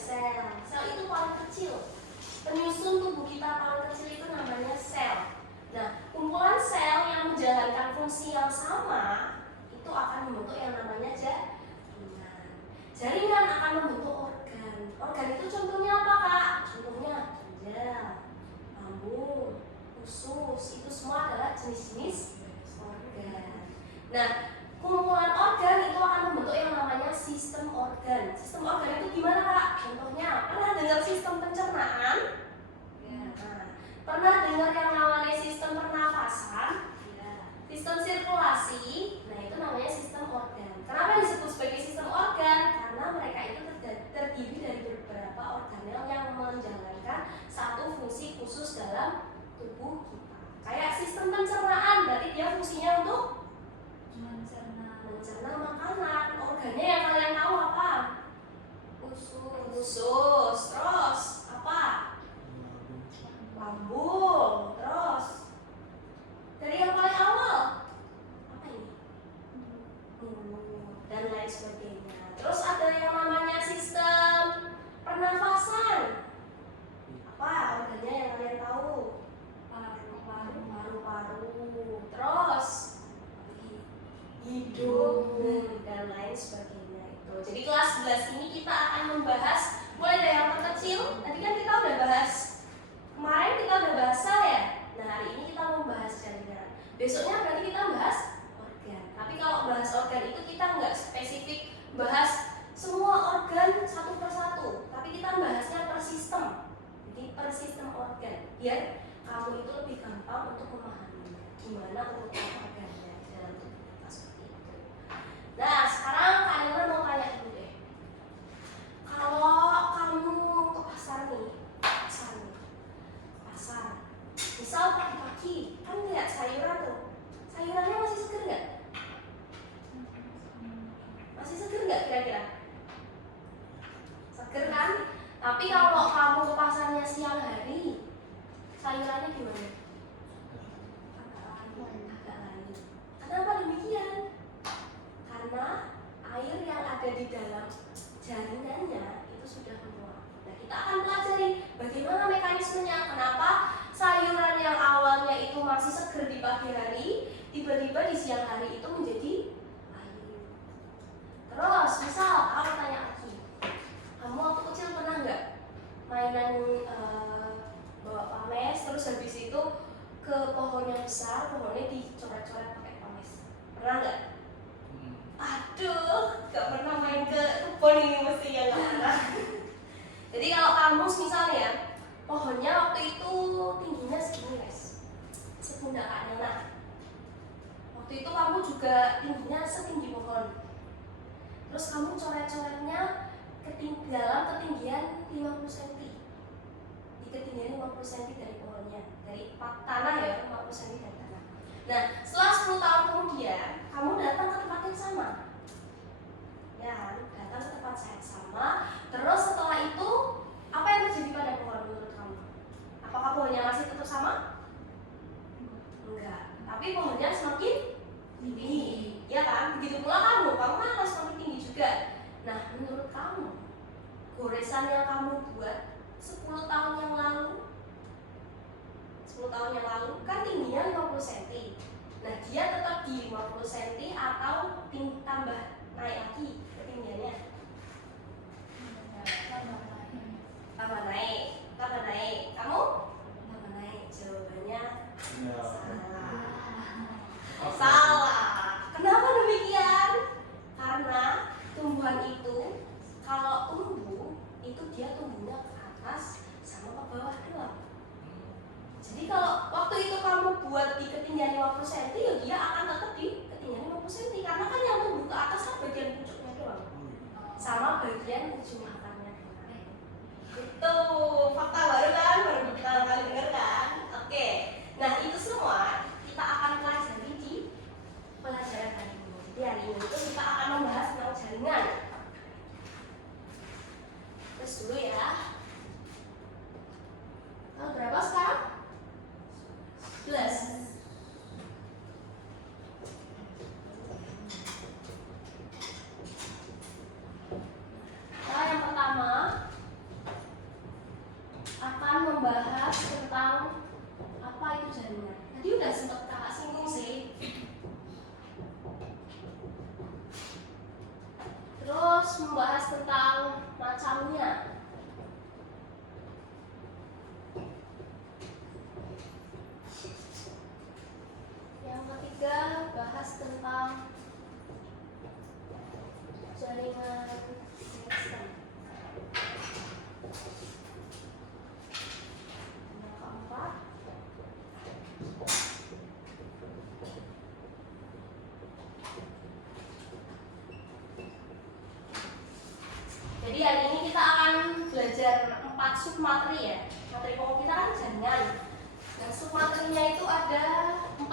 sel. Sel itu paling kecil. Penyusun tubuh kita paling kecil itu namanya sel. Nah, kumpulan sel yang menjalankan fungsi yang sama itu akan membentuk yang namanya jaringan. Jaringan akan membentuk organ. Organ itu contohnya apa, Kak? Contohnya ginjal, lambung, usus. Itu semua adalah jenis-jenis organ. Nah, kumpulan organ itu akan membentuk yang namanya sistem organ. Sistem organ itu gimana, Kak? Contohnya, pernah dengar sistem pencernaan? Ya. Nah, pernah dengar yang namanya sistem pernafasan? Ya. Sistem sirkulasi? Nah, itu namanya sistem organ. Kenapa disebut sebagai sistem organ? Karena mereka itu terdiri dari beberapa organel yang menjalankan satu fungsi khusus dalam tubuh kita. Kayak sistem pencernaan, berarti dia fungsinya untuk mencerna makanan. Organnya yang kalian tahu apa? Usus. Terus apa? Lambung. Terus dari yang paling awal apa ini? Mulut dan lain sebagainya. Terus ada yang namanya sistem pernafasan. Apa organnya yang kalian tahu? Paru-paru. Terus hidung dan lain sebagainya itu. Jadi kelas 11 ini kita akan membahas mulai dari yang terkecil. Tadi kan kita udah bahas, kemarin kita udah bahas sel ya. Nah, hari ini kita mau bahas jaringan. Besoknya berarti kita bahas organ. Tapi kalau bahas organ itu kita nggak spesifik bahas semua organ satu persatu, tapi kita bahasnya per sistem. Jadi per sistem organ, biar kamu itu lebih gampang untuk memahaminya. Gimana urutan organnya dalam tubuh kita seperti itu. Nah, sekarang kalian mau tanya dulu deh. Kalau kamu ke pasar nih, pasar. Misal pagi-pagi, kan lihat sayuran tuh. Sayurannya masih seger nggak? Masih seger nggak kira-kira? Seger kan? Tapi kalau kamu ke pasarnya siang hari, sayurannya gimana? Agak layu. Kenapa demikian? Karena air yang ada di dalam jaringannya itu sudah menguap. Nah, kita akan pelajari bagaimana mekanismenya. Kenapa sayuran yang awalnya itu masih seger di pagi hari, tiba-tiba di siang hari itu menjadi layu. Terus, misal aku tanya lagi, kamu waktu kecil pernah nggak mainan bawa pames, terus habis itu ke pohon yang besar, pohonnya dicoret-coret pakai pames? Pernah nggak? Aduh, nggak pernah main ke kebun ini mesti ya, nggak pernah. Jadi kalau kamu misalnya ya, pohonnya waktu itu tingginya segini guys, sepundak Kak Nena. Waktu itu kamu juga tingginya setinggi pohon. Terus kamu coret-coretnya dalam ketinggian 50 cm. Di ketinggian 50 cm dari pohonnya, dari tanah ya, 50 cm dari tanah. Nah, setelah 10 tahun kemudian, kamu datang ke tempat yang sama. Ya, datang ke tempat yang sama. Terus setelah itu, apa yang terjadi pada pohon menurut kamu? Apakah pohonnya masih tetap sama? Enggak. Tapi pohonnya semakin tinggi. Ya kan? Begitu pula kamu kan akan semakin tinggi juga. Nah, menurut kamu, goresan yang kamu buat 10 tahun yang lalu, 10 tahun yang lalu kan tingginya 50 cm. Nah, dia tetap di 50 cm atau tambah naik lagi ketinggiannya? Tambah naik. Kamu? Tambah naik. Jawabannya salah. Kenapa demikian? Karena tumbuhan itu kalau tumbuh itu dia tumbuhnya ke atas sama ke bawah doang. Jadi kalau waktu itu kamu buat di ketinggian 50 cm, ya dia akan tetap di ketinggian 50 cm. Karena kan yang tumbuh ke atas kan bagian pucuknya doang, sama bagian ujung akarnya doang. Itu fakta baru kan, baru pertama kali dengar kan? Oke, nah itu semua kita akan pelajari di pelajaran hari ini. Jadi hari ini itu kita akan membahas tentang jaringan. Terus dulu ya. Berapa sekarang? 11. Nah, yang pertama dengan 4 submateri ya. Materi pokok kita kan jaringan. Nah, submaterinya itu ada 4.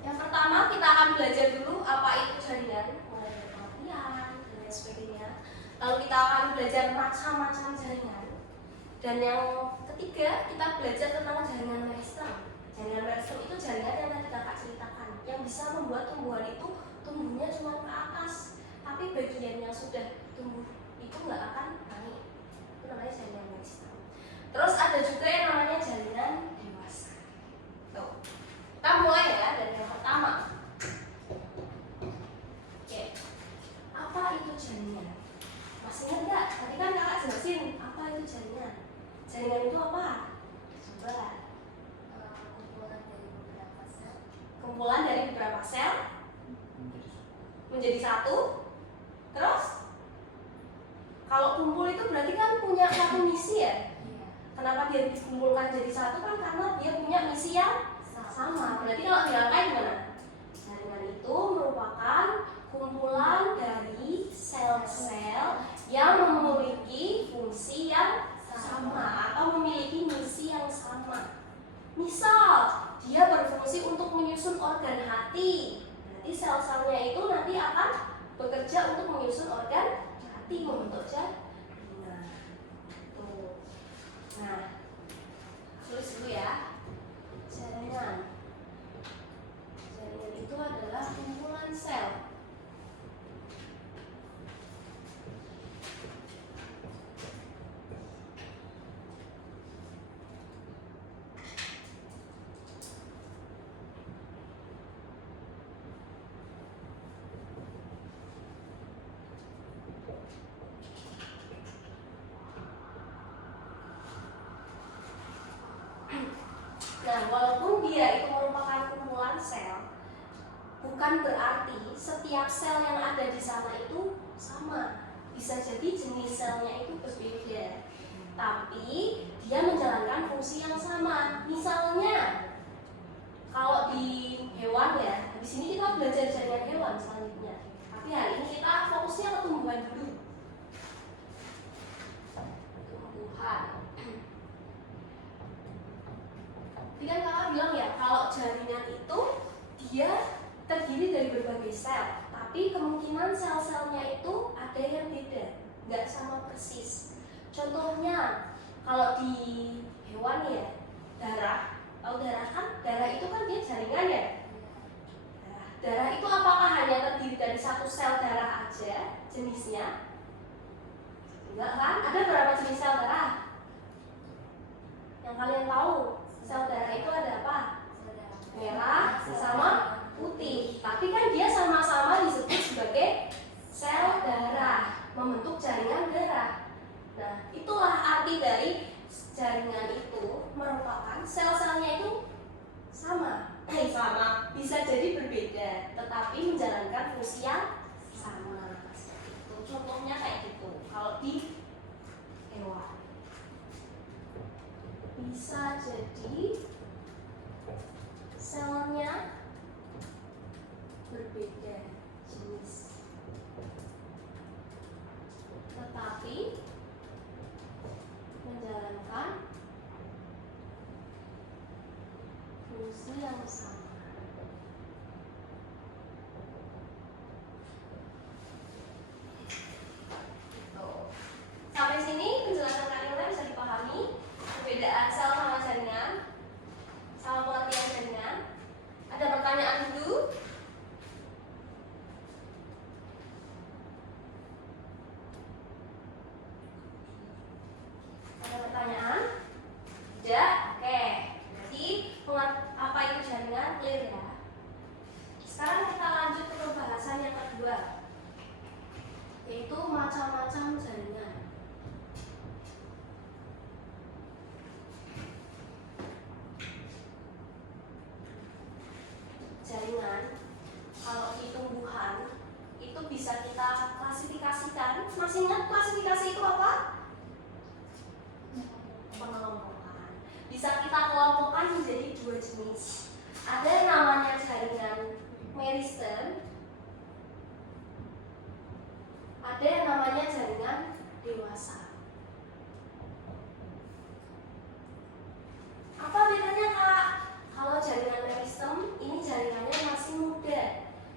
Yang pertama kita akan belajar dulu apa itu jaringan, mulai dari pengertian dan lain sebagainya. Lalu kita akan belajar macam-macam jaringan. Dan yang ketiga kita belajar tentang jaringan meristem. Jaringan meristem itu jaringan yang tadi kakak ceritakan, yang bisa membuat tumbuhan itu tumbuhnya cuma ke atas, tapi bagian yang sudah tumbuh itu nggak akan naik. Itu namanya jaringan meristem. Terus ada juga yang namanya jaringan dewasa. Tuh. Kita mulai ya dari yang pertama. Oke. Apa itu jaringan? Masih ingat nggak? Tadi kan kakak jelasin apa itu jaringan. Jaringan itu apa? Coba. Kumpulan dari beberapa sel menjadi satu. Terus kalau kumpul itu berarti kan punya satu misi ya. Kenapa dia dikumpulkan jadi satu? Kan karena dia punya misi yang sama. Berarti kalau dirangkai gimana? Jaringan itu merupakan kumpulan dari sel-sel yang memiliki fungsi yang sama atau memiliki misi yang sama. Misal dia berfungsi untuk menyusun organ hati, berarti sel-selnya itu nanti akan bekerja untuk menyusun organ hati, membentuk jaringan. Tuh. Nah, tulis dulu ya. Jaringan. Jaringan itu adalah kumpulan sel. Nah, walaupun dia itu merupakan kumpulan sel, bukan berarti setiap sel yang ada di sana itu sama. Bisa jadi jenis selnya itu berbeda, tapi dia menjalankan fungsi yang sama. Misalnya, kalau di hewan ya, di sini kita belajar jaringan hewan selanjutnya. Tapi hari ini kita fokusnya ke tumbuhan dulu. Tumbuhan. Tadi kan kakak bilang ya, kalau jaringan itu dia terdiri dari berbagai sel, tapi kemungkinan sel-selnya itu ada yang beda, nggak sama persis. Contohnya, kalau di hewan ya, darah. Tahu darah kan? Darah itu kan dia jaringan ya. Darah itu apakah hanya terdiri dari satu sel darah aja jenisnya? Enggak kan? Ada berapa jenis sel darah? Yang kalian tahu? Sel darah itu ada apa? Merah sama putih. Tapi kan dia sama-sama disebut sebagai sel darah, membentuk jaringan darah. Nah, itulah arti dari jaringan itu merupakan sel-selnya itu sama. Sama, bisa jadi berbeda, tetapi menjalankan fungsi yang sama. Itu contohnya kayak gitu. Kalau di hewan bisa jadi selnya berbeda jenis, tetapi menjalankan fungsi yang sama. Sampai sini penjelasan Kak Nila bisa dipahami perbedaan sel sama jaringan, sama pengertian jaringan. Ada pertanyaan dulu? Ada pertanyaan? Tidak? Oke. Berarti apa itu jaringan clear ya. Sekarang kita lanjut ke pembahasan yang kedua, yaitu macam-macam jaringan. Jaringan kalau di tumbuhan itu bisa kita klasifikasikan. Masih ingat klasifikasi itu apa? Pengelompokan. Bisa kita kelompokkan menjadi dua jenis. Ada yang namanya jaringan meristem, ada yang namanya jaringan dewasa. Apa bedanya Kak? Kalau jaringan meristem ini jaringannya masih muda,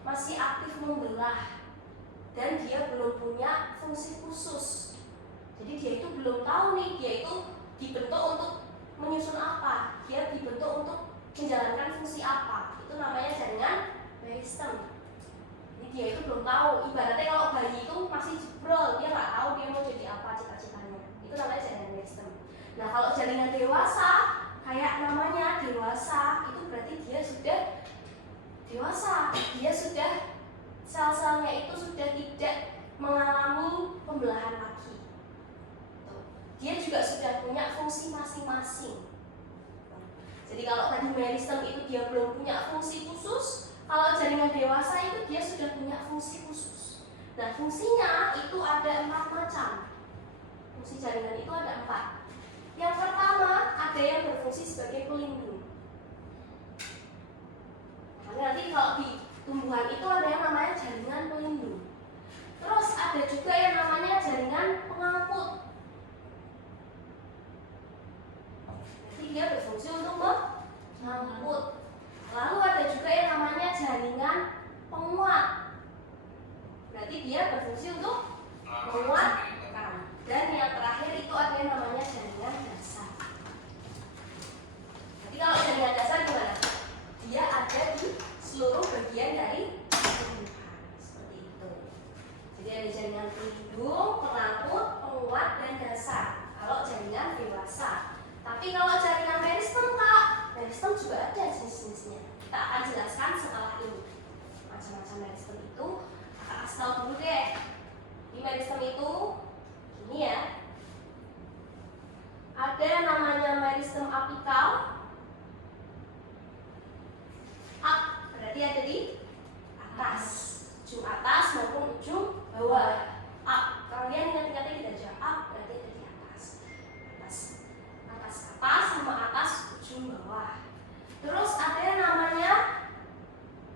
masih aktif membelah, dan dia belum punya fungsi khusus. Jadi dia itu belum tahu nih, dia itu dibentuk untuk menyusun apa, dia dibentuk untuk menjalankan fungsi apa. Itu namanya jaringan meristem. Jadi dia itu belum tahu. Ibaratnya kalau bayi itu masih jebrol, dia nggak tahu dia mau jadi apa cita-citanya. Itu namanya jaringan meristem. Nah kalau jaringan dewasa, kayak namanya dewasa, itu berarti dia sudah dewasa, dia sudah sel-selnya itu sudah tidak mengalami pembelahan lagi. Dia juga sudah punya fungsi masing-masing. Jadi kalau tadi meristem itu dia belum punya fungsi khusus, kalau jaringan dewasa itu dia sudah punya fungsi khusus. Nah fungsinya itu ada 4 macam. Fungsi jaringan itu ada 4. Yang pertama ada yang berfungsi sebagai pelindung. Nanti kalau di tumbuhan itu ada yang namanya jaringan pelindung. Terus ada juga yang namanya jaringan pengangkut. Jadi dia berfungsi untuk mengangkut. Lalu ada juga yang namanya jaringan penguat. Berarti dia berfungsi untuk menguatkan. Dan yang terakhir itu ada yang namanya jaringan dasar. Jadi kalau jaringan dasar gimana? Dia ada di seluruh bagian dari tumbuhan. Seperti itu. Jadi ada jaringan pelindung, pengangkut, penguat, dan dasar. Kalau jaringan dewasa. Tapi kalau jaringan meristem Kak, meristem juga ada jenis-jenisnya. Kita akan jelaskan setelah ini. Macam-macam meristem itu akan kasih tahu dulu deh. Di meristem itu ini ya. Ada yang namanya meristem apikal. Up berarti ada di atas, ujung atas maupun ujung bawah. Up, kalian ingat-ingatnya kita aja. Up berarti ada di atas, atas sama atas ujung bawah. Terus ada yang namanya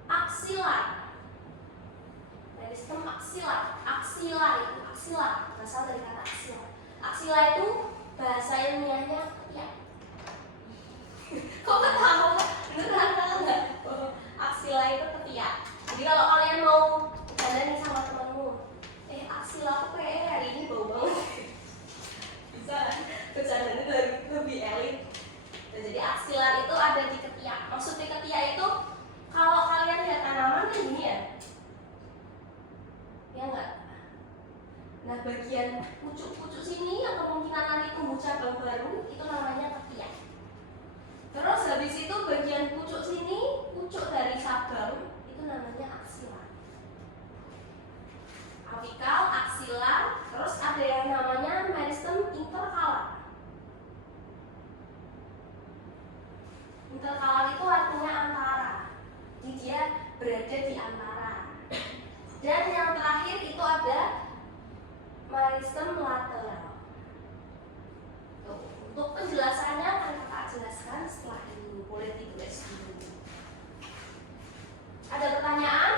aksilar. Meristem aksilar. Aksilar itu aksilar, berasal dari kata aksilar. Aksilar itu bahasa ilmiahnya ya. Kok ketawa? Beneran enggak? Aksila itu ketiak. Jadi kalau kalian mau bercanda nih sama temanmu, aksila aku kayak hari ini bau banget. Bisa kan? Bercandanya lebih elit. Nah, jadi aksila itu ada di ketiak. Maksudnya ketiak itu kalau kalian lihat tanaman kayak gini ya, ya enggak? Nah bagian pucuk-pucuk sini yang kemungkinan nanti tumbuh cabang baru itu namanya ketiak. Terus habis itu bagian pucuk sini, pucuk dari cabang itu namanya aksila. Apikal, aksila, terus ada yang namanya meristem interkalar. Interkalar itu artinya antara. Jadi dia berada di antara. Dan yang terakhir itu ada meristem lateral. Untuk penjelasannya akan kita jelaskan setelah ini. Boleh ditulis dulu. Ada pertanyaan?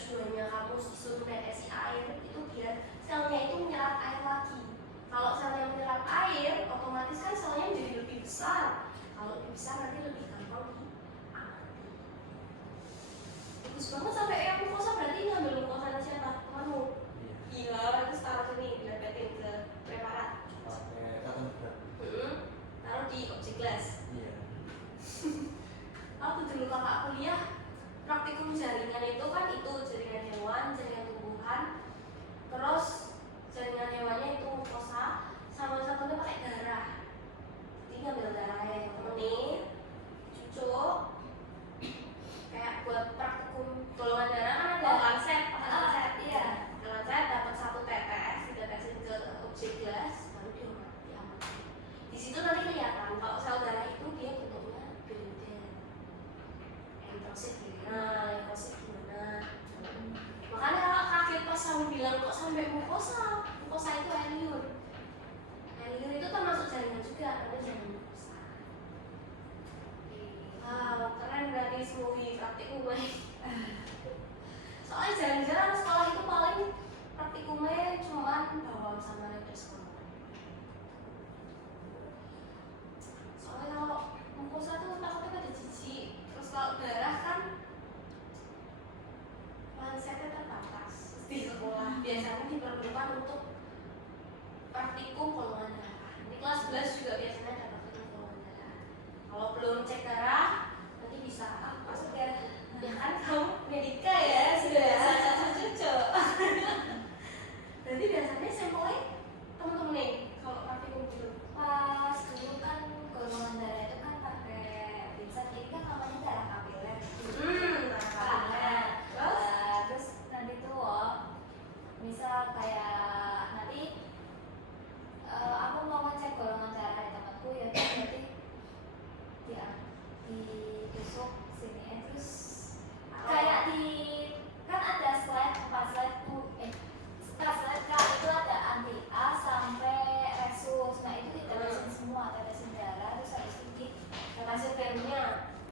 tujuannya kamu susun mendeteksi air itu biar selnya itu menyerap air lagi. Kalau selnya menyerap air, otomatis kan selnya menjadi lebih besar. Kalau lebih besar nanti lebih gampang diamati. Bagus banget sampai yang mukosa, berarti ngambil mukosanya siapa? Kamu? Gila, terus taruh sini, dilepetin ke preparat. Pakai kata berat. Taruh di objek glass. Iya. Waktu dulu kakak kuliah, praktikum jaringan itu kan itu jaringan hewan, jaringan tumbuhan, terus jaringan hewannya itu mukosa, sama satunya pakai darah. Jadi ngambil darahnya temen nih, cucuk, kayak buat praktikum golongan darah kan ada lancet, Iya. lancet dapat 1 tetes, ditetesin ke objek glass, baru diamati. Di situ nanti kelihatan kalau sel darah itu dia bentuknya beda. Eritrosit gimana, leukosit gimana. Makanya kakak kaget pas kamu bilang kok sampai mukosa. Mukosa itu eliur. Eliur itu termasuk jaringan juga, karena jaringan mukosa. Wow, keren berarti semui praktikumnya. Soalnya jarang-jarang sekolah itu paling praktikumnya cuman bawang sama mikroskop. Soalnya kalau mukosa tuh takutnya pada jijik. Terus kalau darah kan lancetnya terbatas di sekolah. Biasanya diperlukan untuk praktikum golongan darah. Di kelas 11 juga biasanya ada praktikum golongan darah. Kalau belum cek darah, nanti bisa masuk ya. Ya kan kamu medika ya, sudah cocok. Berarti biasanya sampelnya temen-temen nih kalau praktikum gitu. Pas dulu kan golongan darah itu kan pakai pinset, ini kan namanya darah kapiler. Terus nanti tuh misal kayak nanti aku mau ngecek golongan darah di tempatku ya, berarti ditusuk sini terus kayak di